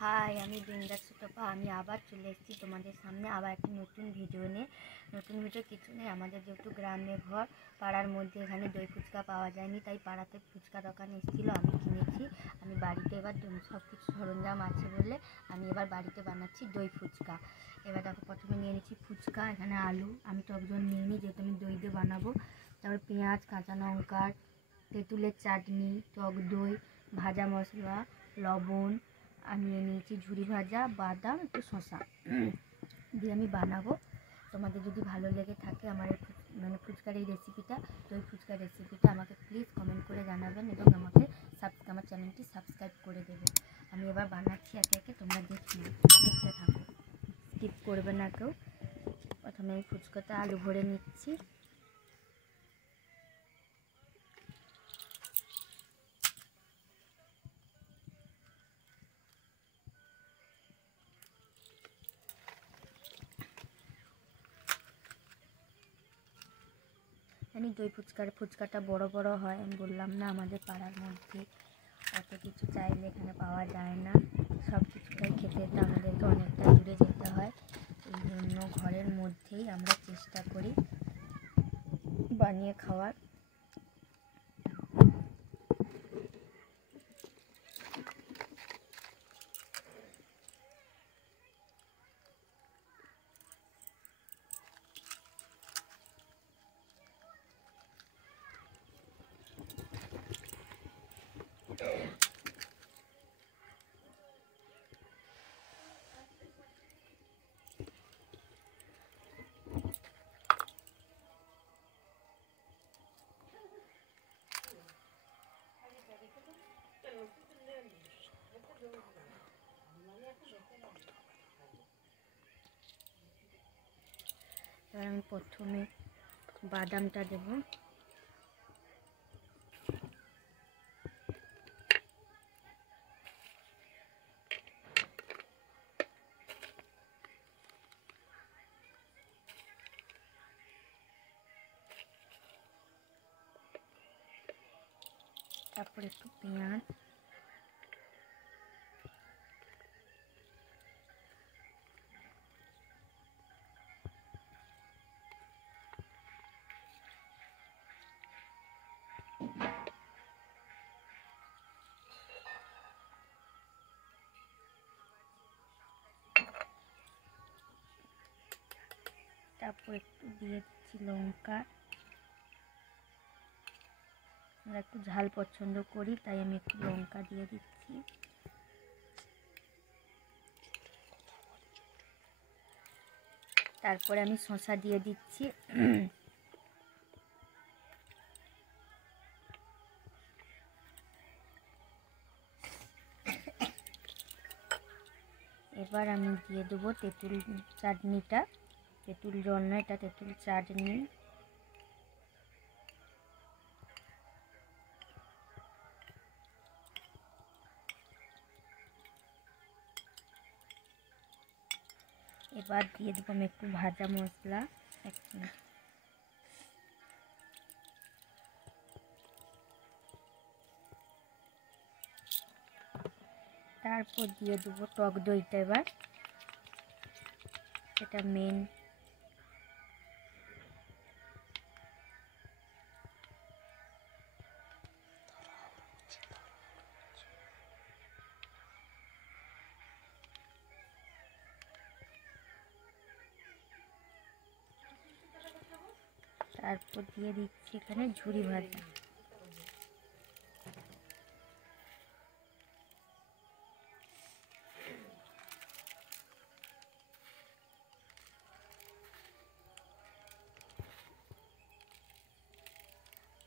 High, আমি বৃন্দার সুতপা। আমি আবার চলে এসেছি তোমাদের সামনে আবার একটি নতুন ভিডিও নিয়ে। নতুন ভিডিও কিছু নেই, আমাদের যেহেতু গ্রামে ঘর, পাড়ার মধ্যে এখানে দই ফুচকা পাওয়া যায়নি, তাই পাড়াতে ফুচকা দোকান এসেছিলো, আমি কিনেছি। আমি বাড়িতে এবার সব কিছু সরঞ্জাম আছে বলে আমি এবার বাড়িতে বানাচ্ছি দই ফুচকা। এবার দেখো, প্রথমে নিয়ে নিচ্ছি ফুচকা, এখানে আলু, আমি টকদই নিয়ে নিই যেহেতু আমি দই দিয়ে বানাবো। তারপর পেঁয়াজ, কাঁচা লঙ্কা, তেঁতুলের চাটনি, টক দই, ভাজা মশলা, লবণ, আমি নিয়েছি ঝুরি ভাজা, বাদাম, একটু শসা দিয়ে আমি বানাবো। তোমাদের যদি ভালো লেগে থাকে আমার ফুচকার এই রেসিপিটা, দই ফুচকার রেসিপিটা, আমাকে প্লিজ কমেন্ট করে জানাবেন এবং আমাকে আমার চ্যানেলটি সাবস্ক্রাইব করে দেবে। আমি এবার বানাচ্ছি একে একে, তোমরা দেখতে থাকো, স্কিপ করবে না কেউ। প্রথমে আমি ফুচকাতে আলু ভরে নিচ্ছি। দই ফুচকাটা বড় বড় হয়, আমি বললাম না আমাদের পাড়ার মধ্যে অত কিছু চাইলে এখানে পাওয়া যায় না, সব কিছুটাই খেতে যেতে আমাদেরকে অনেকটা দূরে যেতে হয়। এই জন্য ঘরের মধ্যেই আমরা চেষ্টা করি বানিয়ে খাওয়ার। এবার আমি প্রথমে বাদামটা দেব, তারপর একটু পেঁয়াজ, তারপর একটু দিয়ে দিচ্ছি লঙ্কা। আমরা একটু ঝাল পছন্দ করি তাই আমি একটু লঙ্কা দিয়ে দিচ্ছি। তারপরে আমি শসা দিয়ে দিচ্ছি। এবার আমি দিয়ে দেবো তেঁতুল চাটনিটা, তেঁতুল জল নয়, এটা তেঁতুল চাটনি। এবার দিয়ে দেবো আমি একটু ভাজা মশলা, তারপর দিয়ে দেবো টক দইটা। এবার এটা মেন, তারপর দিয়ে দিচ্ছি এখানে ঝুরি ভাজা।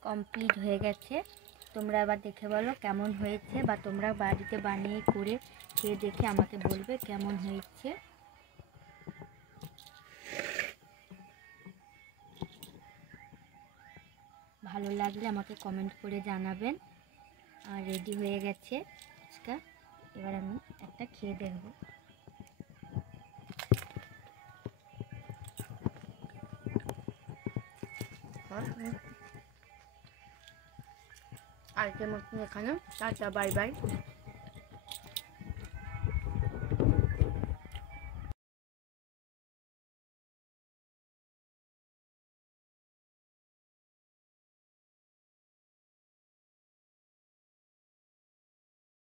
কমপ্লিট হয়ে গেছে, তোমরা এবার দেখে বলো কেমন হয়েছে, বা তোমরা বাড়িতে বানিয়ে করে খেয়ে দেখে আমাকে বলবে কেমন হয়েছে। ভালো লাগলে আমাকে কমেন্ট করে জানাবেন। আর রেডি হয়ে গেছে ফুচকা, এবার আমি একটা খেয়ে দেখব। আজকের মতন এখানে টাটা, বাই বাই।